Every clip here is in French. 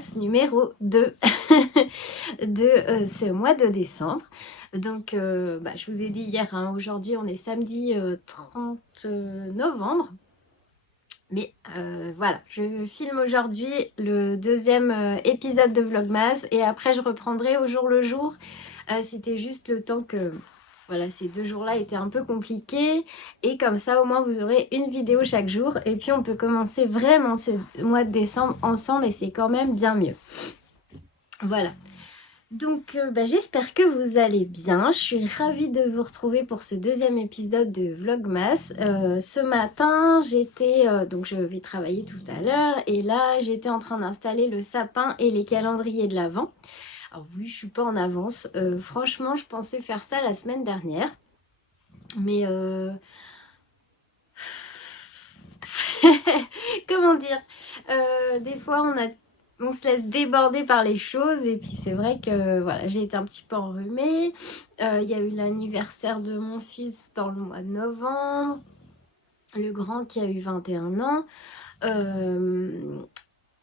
Vlogmas numéro 2 de ce mois de décembre. Donc je vous ai dit hier, hein, aujourd'hui on est samedi 30 novembre. Mais voilà, je filme aujourd'hui le deuxième épisode de Vlogmas et après je reprendrai au jour le jour. C'était juste le temps que voilà, ces 2 jours-là étaient un peu compliqués et comme ça au moins vous aurez une vidéo chaque jour et puis on peut commencer vraiment ce mois de décembre ensemble et c'est quand même bien mieux. Voilà. Donc j'espère que vous allez bien. Je suis ravie de vous retrouver pour ce deuxième épisode de Vlogmas. Ce matin j'étais, donc je vais travailler tout à l'heure et là j'étais en train d'installer le sapin et les calendriers de l'Avent. Alors oui, je suis pas en avance. Franchement, je pensais faire ça la semaine dernière. Mais comment dire, des fois on se laisse déborder par les choses et puis c'est vrai que voilà, j'ai été un petit peu enrhumée. Il y a eu l'anniversaire de mon fils dans le mois de novembre, le grand qui a eu 21 ans.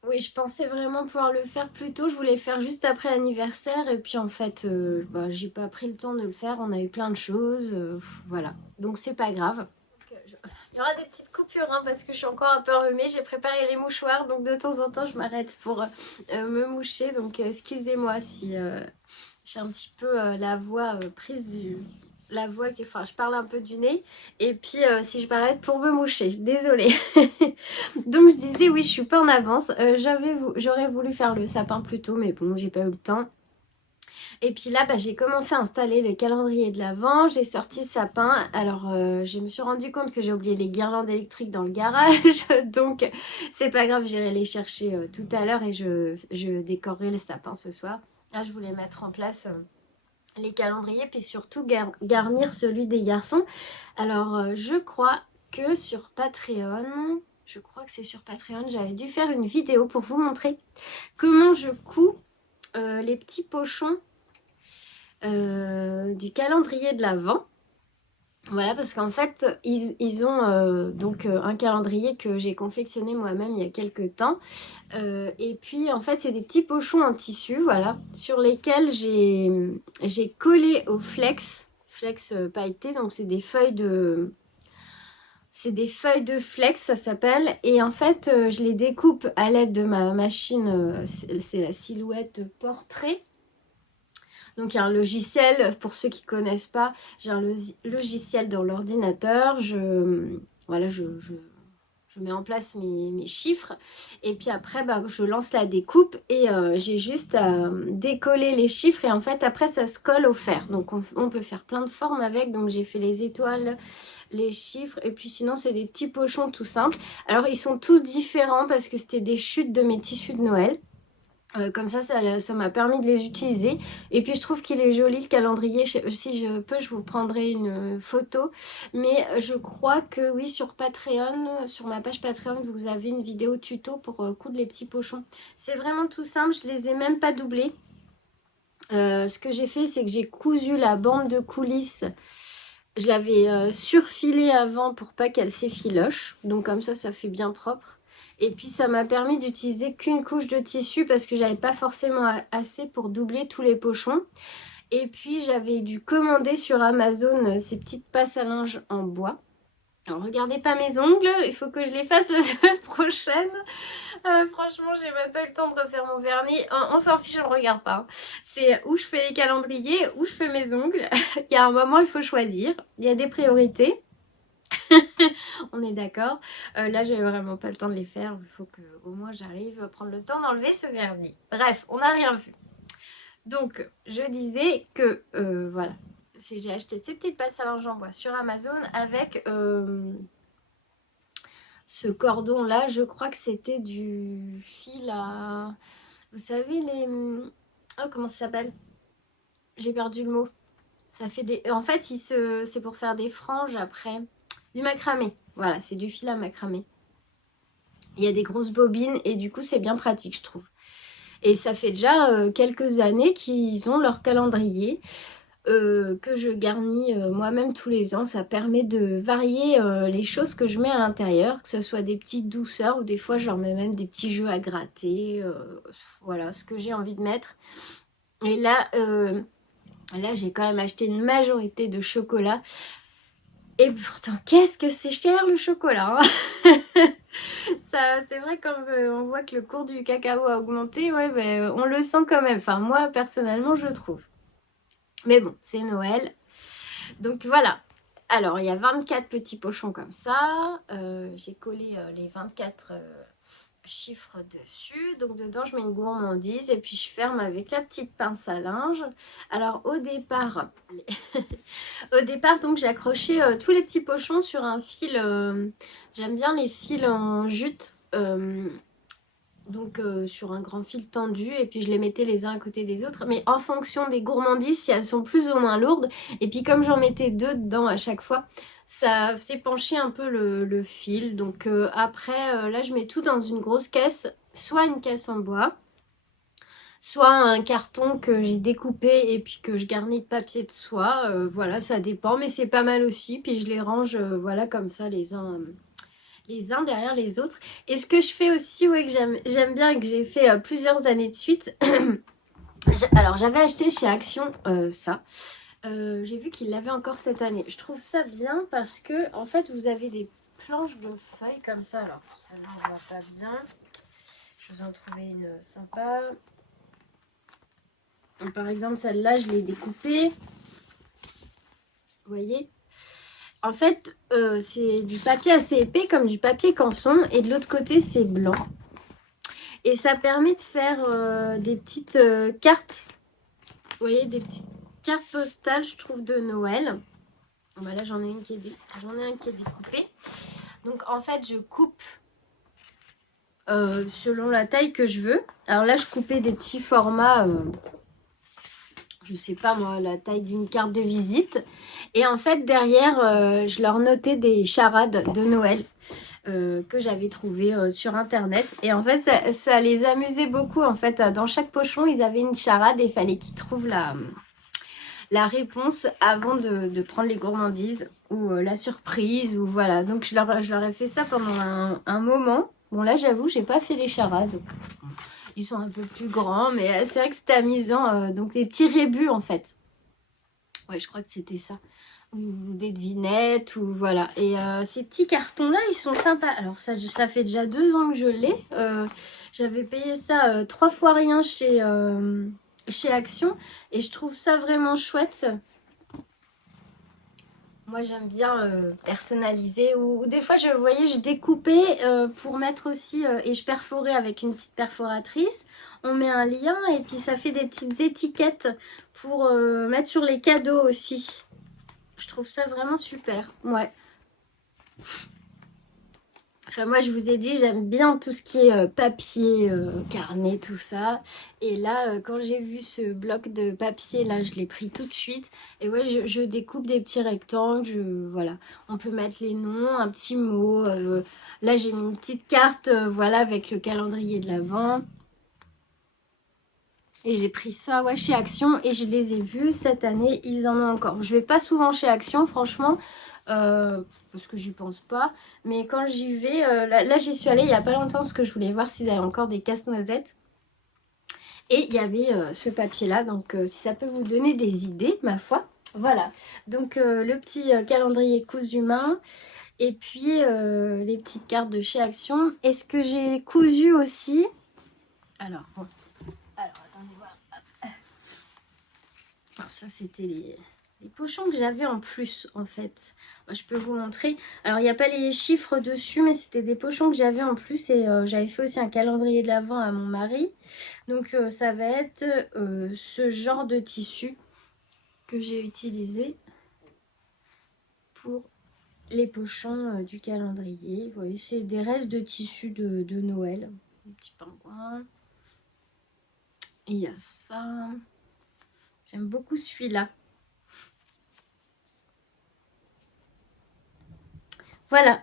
Oui, je pensais vraiment pouvoir le faire plus tôt. Je voulais le faire juste après l'anniversaire. Et puis en fait, j'ai pas pris le temps de le faire. On a eu plein de choses. Voilà. Donc c'est pas grave. Il y aura des petites coupures hein, parce que je suis encore un peu enrhumée. J'ai préparé les mouchoirs. Donc de temps en temps, je m'arrête pour me moucher. Donc excusez-moi si j'ai un petit peu la voix prise du... La voix qui... Enfin, je parle un peu du nez. Et puis si je m'arrête pour me moucher. Désolée. Donc je disais oui, je suis pas en avance. J'aurais voulu faire le sapin plus tôt, mais bon, j'ai pas eu le temps. Et puis là, j'ai commencé à installer le calendrier de l'Avent. J'ai sorti le sapin. Alors, je me suis rendu compte que j'ai oublié les guirlandes électriques dans le garage. Donc, c'est pas grave, j'irai les chercher tout à l'heure et je décorerai le sapin ce soir. Là, je voulais mettre en place les calendriers, puis surtout garnir celui des garçons. Alors, je crois que sur Patreon... Je crois que c'est sur Patreon, j'avais dû faire une vidéo pour vous montrer comment je couds les petits pochons du calendrier de l'Avent. Voilà, parce qu'en fait, ils ont donc un calendrier que j'ai confectionné moi-même il y a quelques temps. Et puis, en fait, c'est des petits pochons en tissu, voilà, sur lesquels j'ai collé au flex pailleté. Donc, c'est des feuilles de... C'est des feuilles de flex, ça s'appelle. Et en fait, je les découpe à l'aide de ma machine. C'est la Silhouette portrait. Donc, il y a un logiciel, pour ceux qui ne connaissent pas, j'ai un logiciel dans l'ordinateur. Voilà, je mets en place mes chiffres. Et puis après, je lance la découpe et j'ai juste à décoller les chiffres. Et en fait, après, ça se colle au fer. Donc, on peut faire plein de formes avec. Donc, j'ai fait les étoiles, les chiffres. Et puis, sinon, c'est des petits pochons tout simples. Alors, ils sont tous différents parce que c'était des chutes de mes tissus de Noël. Comme ça m'a permis de les utiliser. Et puis je trouve qu'il est joli le calendrier. Si je peux, je vous prendrai une photo. Mais je crois que oui, sur Patreon, sur ma page Patreon, vous avez une vidéo tuto pour coudre les petits pochons. C'est vraiment tout simple, je les ai même pas doublés. Ce que j'ai fait, c'est que j'ai cousu la bande de coulisses. Je l'avais surfilée avant pour pas qu'elle s'effiloche. Donc comme ça fait bien propre. Et puis ça m'a permis d'utiliser qu'une couche de tissu parce que j'avais pas forcément assez pour doubler tous les pochons. Et puis j'avais dû commander sur Amazon ces petites passes à linge en bois. Alors regardez pas mes ongles, il faut que je les fasse la semaine prochaine. Franchement, j'ai même pas eu le temps de refaire mon vernis. On s'en fiche, on regarde pas. C'est où je fais les calendriers, où je fais mes ongles. Il y a un moment, il faut choisir. Il y a des priorités. On est d'accord. Là, j'ai vraiment pas le temps de les faire. Il faut que au moins j'arrive à prendre le temps d'enlever ce vernis. Bref, on n'a rien vu. Donc, je disais que voilà, j'ai acheté ces petites passes à linge en bois sur Amazon avec ce cordon là. Je crois que c'était du fil à... Vous savez les... Oh, comment ça s'appelle? J'ai perdu le mot. Ça fait des... En fait, c'est pour faire des franges après. Du macramé. Voilà, c'est du fil à macramé. Il y a des grosses bobines et du coup, c'est bien pratique, je trouve. Et ça fait déjà quelques années qu'ils ont leur calendrier. que je garnis moi-même tous les ans. Ça permet de varier les choses que je mets à l'intérieur, que ce soit des petites douceurs ou des fois je leur mets même des petits jeux à gratter. Voilà ce que j'ai envie de mettre. Et là j'ai quand même acheté une majorité de chocolat. Et pourtant, qu'est-ce que c'est cher le chocolat, hein. Ça, c'est vrai quand on voit que le cours du cacao a augmenté, ouais, ben, on le sent quand même. Enfin, moi, personnellement, je trouve. Mais bon, c'est Noël. Donc voilà. Alors, il y a 24 petits pochons comme ça. J'ai collé les 24 chiffres dessus. Donc dedans, je mets une gourmandise et puis je ferme avec la petite pince à linge. Alors au départ, au départ donc j'ai accroché tous les petits pochons sur un fil. J'aime bien les fils en jute. Donc sur un grand fil tendu et puis je les mettais les uns à côté des autres, mais en fonction des gourmandises, si elles sont plus ou moins lourdes, et puis comme j'en mettais deux dedans à chaque fois, ça faisait pencher un peu le fil. Donc après là je mets tout dans une grosse caisse, soit une caisse en bois, soit un carton que j'ai découpé et puis que je garnis de papier de soie. Voilà, ça dépend, mais c'est pas mal aussi. Puis je les range voilà comme ça les uns derrière les autres. Et ce que je fais aussi, ouais, que j'aime bien et que j'ai fait plusieurs années de suite. Alors, j'avais acheté chez Action ça. J'ai vu qu'ils l'avaient encore cette année. Je trouve ça bien parce que, en fait, vous avez des planches de feuilles comme ça. Alors, pour celle-là, on ne voit pas bien. Je vous en trouvais une sympa. Par exemple, celle-là, je l'ai découpée. Vous voyez ? En fait, c'est du papier assez épais comme du papier canson et de l'autre côté, c'est blanc. Et ça permet de faire des petites cartes, vous voyez, des petites cartes postales, je trouve, de Noël. Bah là, j'en ai un qui est découpé. Donc, en fait, je coupe selon la taille que je veux. Alors là, je coupais des petits formats, je sais pas moi, la taille d'une carte de visite. Et en fait, derrière, je leur notais des charades de Noël. Que j'avais trouvé sur internet et en fait ça les amusait beaucoup. En fait dans chaque pochon ils avaient une charade et il fallait qu'ils trouvent la réponse avant de prendre les gourmandises ou la surprise ou voilà. Donc je leur ai fait ça pendant un moment. Bon là j'avoue j'ai pas fait les charades, ils sont un peu plus grands mais c'est vrai que c'était amusant. Donc des petits rébus en fait, ouais je crois que c'était ça, ou des devinettes ou voilà. Et ces petits cartons là ils sont sympas. Alors ça fait déjà 2 ans que je l'ai. J'avais payé ça 3 fois rien chez Action et je trouve ça vraiment chouette. Moi j'aime bien personnaliser ou des fois je voyais je découpais pour mettre aussi et je perforais avec une petite perforatrice. On met un lien et puis ça fait des petites étiquettes pour mettre sur les cadeaux aussi. Je trouve ça vraiment super. Ouais. Enfin, moi, je vous ai dit, j'aime bien tout ce qui est papier, carnet, tout ça. Et là, quand j'ai vu ce bloc de papier, là, je l'ai pris tout de suite. Et ouais, je découpe des petits rectangles. Voilà. On peut mettre les noms, un petit mot. Là, j'ai mis une petite carte, voilà, avec le calendrier de l'Avent. Et j'ai pris ça ouais, chez Action et je les ai vus cette année, ils en ont encore. Je vais pas souvent chez Action, franchement, parce que j'y pense pas. Mais quand j'y vais, là j'y suis allée il y a pas longtemps parce que je voulais voir s'ils avaient encore des casse-noisettes. Et il y avait ce papier-là, donc si ça peut vous donner des idées, ma foi. Voilà, donc le petit calendrier cousu main. Et puis les petites cartes de chez Action. Et ce que j'ai cousu aussi... Alors, bon. Alors, attendez voir. Alors ça, c'était les pochons que j'avais en plus, en fait. Moi, je peux vous montrer. Alors, il n'y a pas les chiffres dessus, mais c'était des pochons que j'avais en plus. Et j'avais fait aussi un calendrier de l'Avent à mon mari. Donc, ça va être ce genre de tissu que j'ai utilisé pour les pochons du calendrier. Vous voyez, c'est des restes de tissu de Noël. Un petit pingouin. Il y a ça. J'aime beaucoup celui-là. Voilà.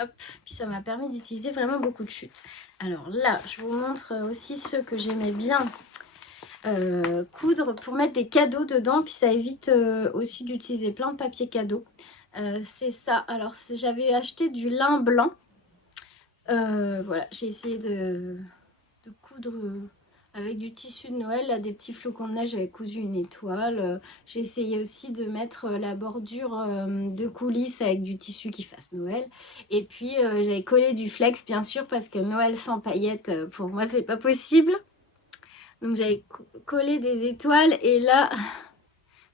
Hop. Puis ça m'a permis d'utiliser vraiment beaucoup de chutes. Alors là, je vous montre aussi ceux que j'aimais bien coudre pour mettre des cadeaux dedans, puis ça évite aussi d'utiliser plein de papier cadeau. C'est ça. Alors j'avais acheté du lin blanc. Voilà, j'ai essayé de coudre avec du tissu de Noël, là, des petits flocons de neige, j'avais cousu une étoile. J'ai essayé aussi de mettre la bordure de coulisses avec du tissu qui fasse Noël. Et puis j'avais collé du flex, bien sûr, parce que Noël sans paillettes, pour moi, c'est pas possible. Donc j'avais collé des étoiles et là,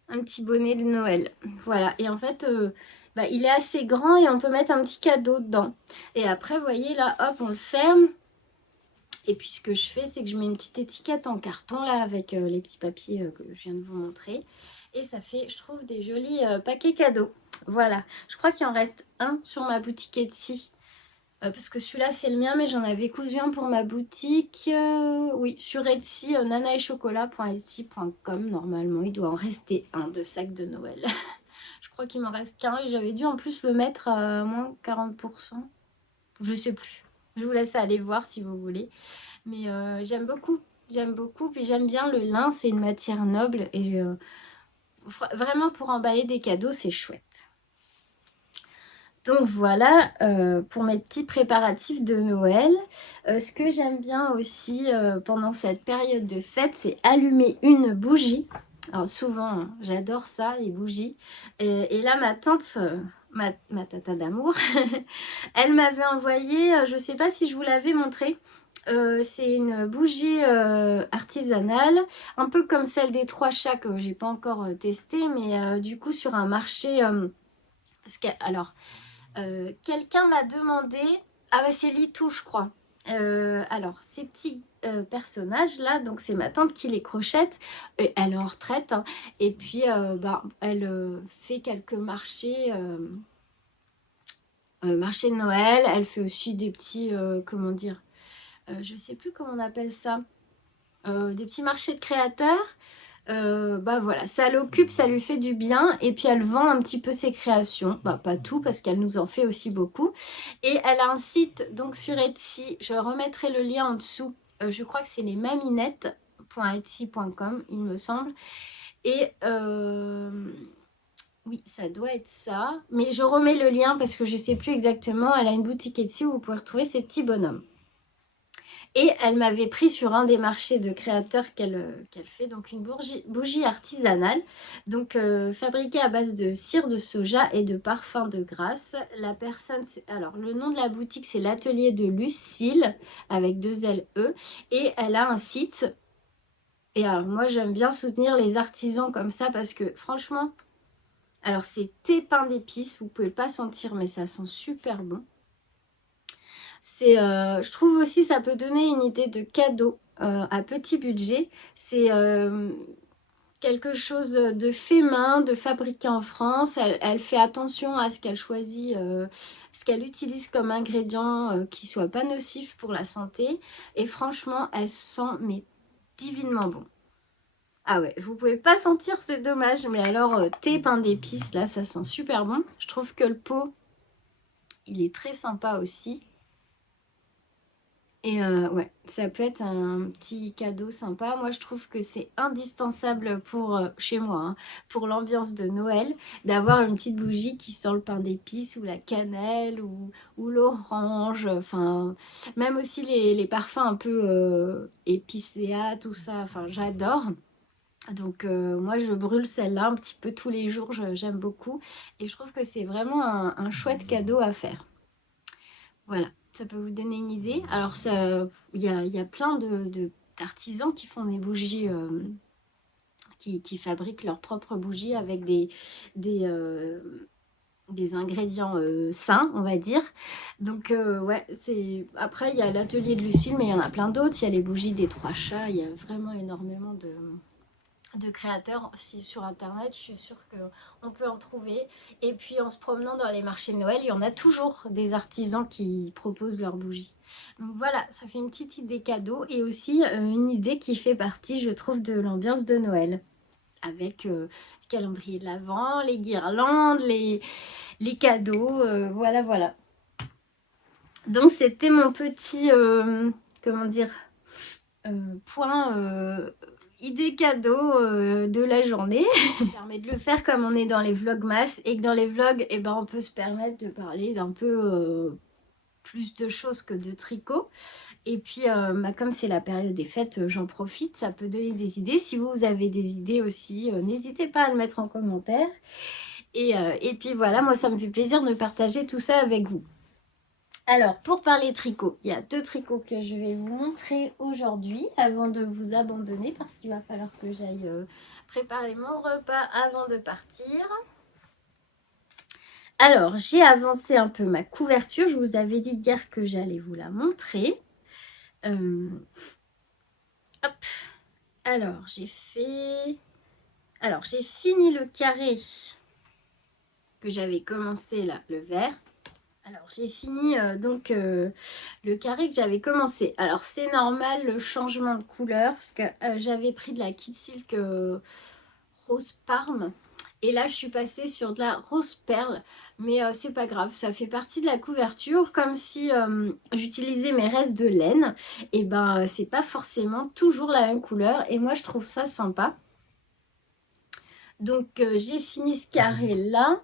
un petit bonnet de Noël. Voilà, et en fait, bah, il est assez grand et on peut mettre un petit cadeau dedans. Et après, vous voyez, là, hop, on le ferme. Et puis ce que je fais, c'est que je mets une petite étiquette en carton là avec les petits papiers que je viens de vous montrer. Et ça fait, je trouve, des jolis paquets cadeaux. Voilà, je crois qu'il en reste un sur ma boutique Etsy. Parce que celui-là c'est le mien, mais j'en avais cousu un pour ma boutique. Oui, sur Etsy, nanaetchocolat.etsy.com. Normalement, il doit en rester un de sac de Noël. Je crois qu'il m'en reste qu'un et j'avais dû en plus le mettre à moins 40%. Je sais plus. Je vous laisse aller voir si vous voulez. Mais j'aime beaucoup. J'aime beaucoup. Puis j'aime bien le lin. C'est une matière noble. Et vraiment pour emballer des cadeaux, c'est chouette. Donc voilà pour mes petits préparatifs de Noël. Ce que j'aime bien aussi pendant cette période de fête, c'est allumer une bougie. Alors souvent, hein, j'adore ça, les bougies. Et là, ma tante, ma tata d'amour, elle m'avait envoyé, je ne sais pas si je vous l'avais montré, c'est une bougie artisanale, un peu comme celle des trois chats que j'ai pas encore testée, mais du coup sur un marché... alors, quelqu'un m'a demandé... Ah bah c'est Litou, je crois. Alors, ces petits personnages là, donc c'est ma tante qui les crochette. Elle est en retraite, hein, et puis bah, elle fait quelques marchés... marché de Noël, elle fait aussi des petits, comment dire, je sais plus comment on appelle ça, des petits marchés de créateurs. Bah voilà, ça l'occupe, ça lui fait du bien et puis elle vend un petit peu ses créations, bah pas tout parce qu'elle nous en fait aussi beaucoup. Et elle a un site donc sur Etsy, je remettrai le lien en dessous. Je crois que c'est les maminettes.etsy.com il me semble. Et oui, ça doit être ça. Mais je remets le lien parce que je ne sais plus exactement. Elle a une boutique Etsy où vous pouvez retrouver ces petits bonhommes. Et elle m'avait pris sur un des marchés de créateurs qu'elle fait, donc une bougie artisanale, donc fabriquée à base de cire de soja et de parfum de grâce. La personne, alors le nom de la boutique, c'est l'atelier de Lucille, avec 2 L E, et elle a un site. Et alors moi, j'aime bien soutenir les artisans comme ça parce que franchement... Alors c'est thé pain d'épices, vous pouvez pas sentir mais ça sent super bon. Je trouve aussi ça peut donner une idée de cadeau à petit budget. C'est quelque chose de fait main, de fabriqué en France. Elle fait attention à ce qu'elle choisit, ce qu'elle utilise comme ingrédient qui soit pas nocif pour la santé. Et franchement, elle sent mais divinement bon. Ah ouais, vous pouvez pas sentir, c'est dommage. Mais alors, thé pain d'épices, là, ça sent super bon. Je trouve que le pot, il est très sympa aussi. Et ouais, ça peut être un petit cadeau sympa. Moi, je trouve que c'est indispensable pour, chez moi, hein, pour l'ambiance de Noël, d'avoir une petite bougie qui sent le pain d'épices ou la cannelle ou l'orange. Enfin, même aussi les parfums un peu épicéa, tout ça. Enfin, j'adore. Donc moi je brûle celle-là un petit peu tous les jours, j'aime beaucoup et je trouve que c'est vraiment un chouette cadeau à faire. Voilà, ça peut vous donner une idée. Alors il y a plein d'artisans qui font des bougies, qui fabriquent leurs propres bougies avec des, des ingrédients sains, on va dire. Donc ouais, après il y a l'atelier de Lucille, mais il y en a plein d'autres. Il y a les bougies des trois chats, il y a vraiment énormément de créateurs aussi sur internet, je suis sûre qu'on peut en trouver. Et puis en se promenant dans les marchés de Noël, il y en a toujours des artisans qui proposent leurs bougies. Donc voilà, ça fait une petite idée cadeau et aussi une idée qui fait partie, je trouve, de l'ambiance de Noël. Avec le calendrier de l'Avent, les guirlandes, les cadeaux, voilà, voilà. Donc c'était mon petit, comment dire, point idée cadeau de la journée. Ça permet de le faire comme on est dans les vlogmas et que dans les vlogs, eh ben, on peut se permettre de parler d'un peu plus de choses que de tricot. Et puis, bah, comme c'est la période des fêtes, j'en profite, ça peut donner des idées. Si vous avez des idées aussi, n'hésitez pas à le mettre en commentaire. Et puis voilà, moi ça me fait plaisir de partager tout ça avec vous. Alors, pour parler tricot, il y a 2 tricots que je vais vous montrer aujourd'hui avant de vous abandonner parce qu'il va falloir que j'aille préparer mon repas avant de partir. Alors, j'ai avancé un peu ma couverture. Je vous avais dit hier que j'allais vous la montrer. Hop. Alors, j'ai fini le carré que j'avais commencé là, le vert. Alors j'ai fini le carré que j'avais commencé. Alors c'est normal le changement de couleur parce que j'avais pris de la Kid Silk rose parme et là je suis passée sur de la rose perle. Mais c'est pas grave, ça fait partie de la couverture comme si j'utilisais mes restes de laine. Et ben c'est pas forcément toujours la même couleur et moi je trouve ça sympa. Donc j'ai fini ce carré là.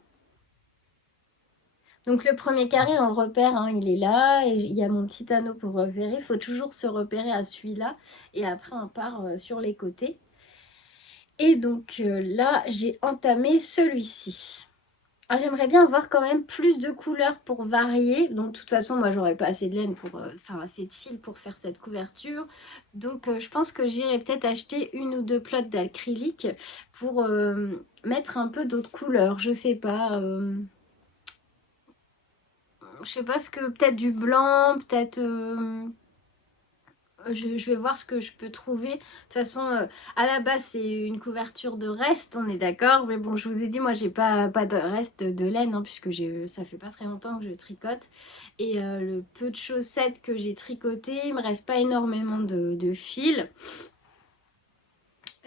Donc le premier carré, on le repère, hein, il est là, et il y a mon petit anneau pour repérer. Il faut toujours se repérer à celui-là, et après on part sur les côtés. Et donc là, j'ai entamé celui-ci. Ah, j'aimerais bien avoir quand même plus de couleurs pour varier. Donc de toute façon, moi j'aurais pas assez de laine pour, enfin assez de fil pour faire cette couverture. Donc je pense que j'irai peut-être acheter 1 ou 2 plots d'acrylique pour mettre un peu d'autres couleurs. Je sais pas. Je sais pas ce que, peut-être du blanc, peut-être je vais voir ce que je peux trouver. De toute façon, à la base c'est une couverture de reste, on est d'accord. Mais bon, je vous ai dit, moi j'ai pas de reste de laine, hein, puisque ça fait pas très longtemps que je tricote. Et le peu de chaussettes que j'ai tricotées, il me reste pas énormément de fil.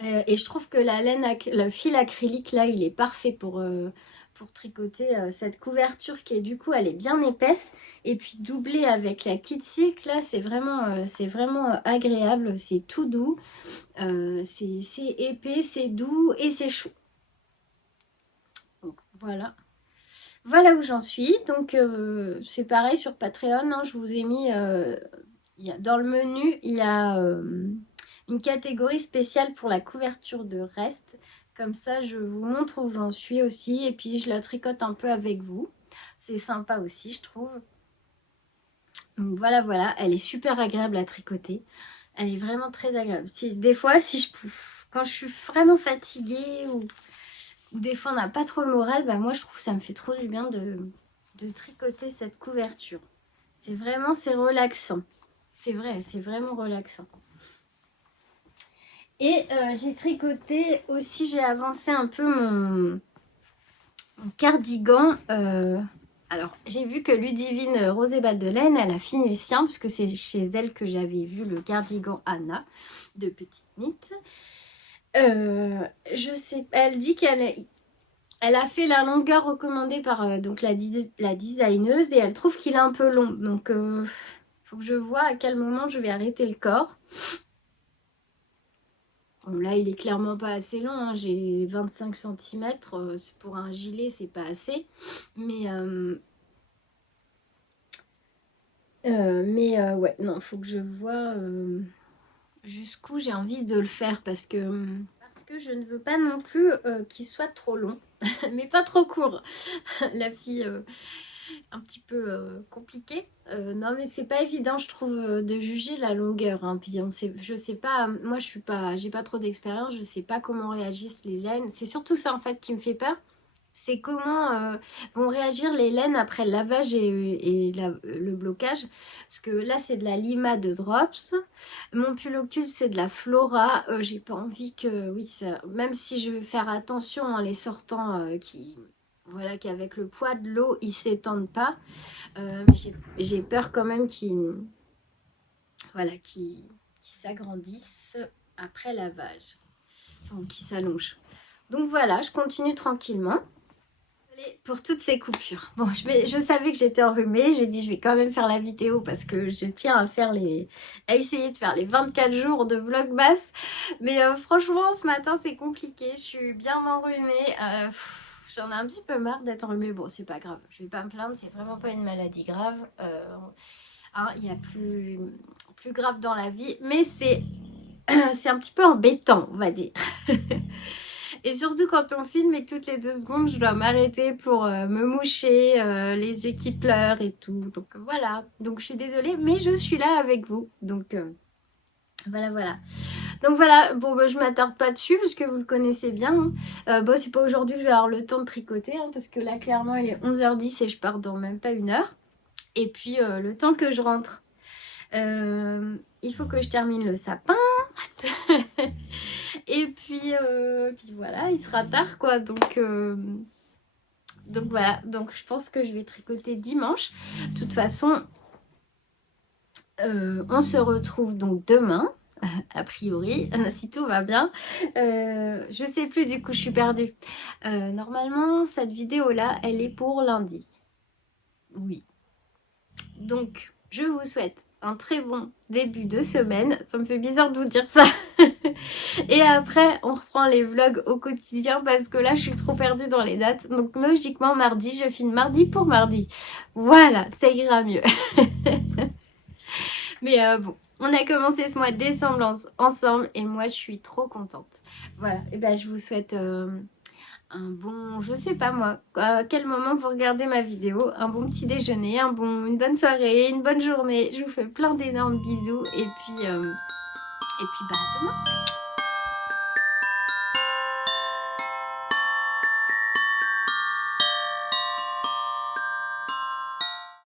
Et je trouve que le fil acrylique là, il est parfait pour tricoter cette couverture qui est du coup, elle est bien épaisse. Et puis doublée avec la Kid Silk là, c'est vraiment agréable, c'est tout doux. C'est épais, c'est doux et c'est chaud. Donc voilà. Voilà où j'en suis. Donc c'est pareil sur Patreon, hein, je vous ai mis, dans le menu, il y a une catégorie spéciale pour la couverture de reste. Comme ça, je vous montre où j'en suis aussi. Et puis, je la tricote un peu avec vous. C'est sympa aussi, je trouve. Donc voilà, voilà. Elle est super agréable à tricoter. Elle est vraiment très agréable. Des fois, quand je suis vraiment fatiguée ou des fois on n'a pas trop le moral, bah moi, je trouve que ça me fait trop du bien de tricoter cette couverture. C'est relaxant. C'est vrai, c'est vraiment relaxant. Et j'ai tricoté aussi, j'ai avancé un peu mon cardigan. Alors, j'ai vu que Ludivine Rosée Balle de Laine, elle a fini le sien, puisque c'est chez elle que j'avais vu le cardigan Anna de Petite Knit. Je sais, elle dit elle a fait la longueur recommandée par donc la designeuse et elle trouve qu'il est un peu long. Donc, faut que je vois à quel moment je vais arrêter le corps. Bon, là, il est clairement pas assez long, hein. J'ai 25 cm. Pour un gilet, c'est pas assez. Mais ouais, non, faut que je vois jusqu'où j'ai envie de le faire parce que je ne veux pas non plus qu'il soit trop long, mais pas trop court. La fille un petit peu compliquée. Non, mais c'est pas évident, je trouve, de juger la longueur, hein. Puis je sais pas, moi j'ai pas trop d'expérience, je sais pas comment réagissent les laines. C'est surtout ça en fait qui me fait peur. C'est comment vont réagir les laines après le lavage et le blocage. Parce que là, c'est de la Lima de Drops. Mon pull octuple, c'est de la Flora. J'ai pas envie que... Oui, même si je veux faire attention en les sortant, voilà, qu'avec le poids de l'eau, ils s'étendent pas. Mais j'ai peur quand même qu'ils voilà, qu'ils s'agrandissent après lavage. Enfin, qu'ils s'allongent. Donc voilà, je continue tranquillement. Désolée pour toutes ces coupures. Bon, je savais que j'étais enrhumée, j'ai dit je vais quand même faire la vidéo parce que je tiens à essayer de faire les 24 jours de vlogmas. Mais franchement, ce matin c'est compliqué, je suis bien enrhumée. J'en ai un petit peu marre d'être enrhumée. Bon, c'est pas grave, je vais pas me plaindre, c'est vraiment pas une maladie grave. Hein, il y a plus grave dans la vie, mais c'est un petit peu embêtant, on va dire. Et surtout quand on filme et que toutes les 2 secondes, je dois m'arrêter pour me moucher, les yeux qui pleurent et tout. Donc voilà, donc je suis désolée, mais je suis là avec vous. Donc voilà, voilà. Donc voilà, bon, bah, je m'attarde pas dessus parce que vous le connaissez bien. Hein. Bon, c'est pas aujourd'hui que je vais avoir le temps de tricoter, hein, parce que là, clairement, il est 11h10 et je pars dans même pas 1 heure. Et puis, le temps que je rentre, il faut que je termine le sapin. Et puis voilà, il sera tard quoi. Donc voilà, donc je pense que je vais tricoter dimanche. De toute façon, on se retrouve donc demain, a priori, si tout va bien. Je sais plus, du coup, je suis perdue. Normalement, cette vidéo-là, elle est pour lundi. Oui. Donc, je vous souhaite un très bon début de semaine. Ça me fait bizarre de vous dire ça. Et après, on reprend les vlogs au quotidien parce que là, je suis trop perdue dans les dates. Donc, logiquement, mardi, je filme mardi pour mardi. Voilà, ça ira mieux. Mais bon, on a commencé ce mois de décembre ensemble et moi, je suis trop contente. Voilà, et ben, je vous souhaite un bon, je sais pas moi, à quel moment vous regardez ma vidéo, un bon petit déjeuner, une bonne soirée, une bonne journée. Je vous fais plein d'énormes bisous et puis bah à demain.